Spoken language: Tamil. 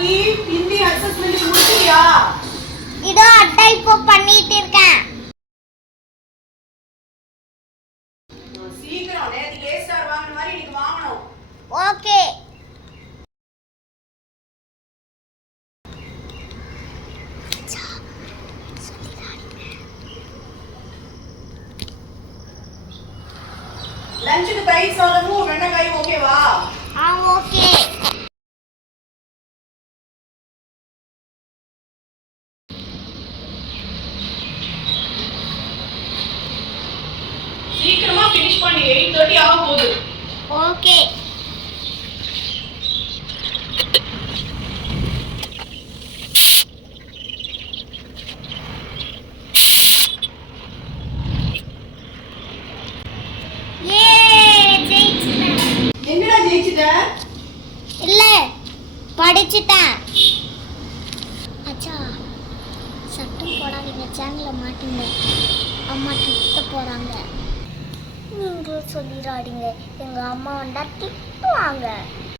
நீ ஹிந்தி அசஸ்மெண்ட் முடிச்சியா இதோ அட்டை இப்போ பண்ணிட்டு இருக்கேன். சீக்கிரம் நேத்து ஏ ஸ்டார் வாங்கின மாதிரி இன்னைக்கு வாங்கணும். ஓகே. லஞ்சுக்கு தயிர் சாதமும் வெண்டைக்காயும் ஓகேவா ஆ ஓகே சீக்கிரமா ஃபினிஷ் பண்ணி எயிட் தேர்ட்டி ஆக போகுது ஓகே என்னடா ஜெயிச்சிட்ட? இல்ல படிச்சிட்டேன். அச்சா சட்டம் போடாதீங்க சேனல்ல மாட்டுங்க. அம்மா திட்ட போறாங்க. நீங்களும் சொல்லிடாதீங்க. எங்கள் அம்மா வந்தால் திட்டுவாங்க.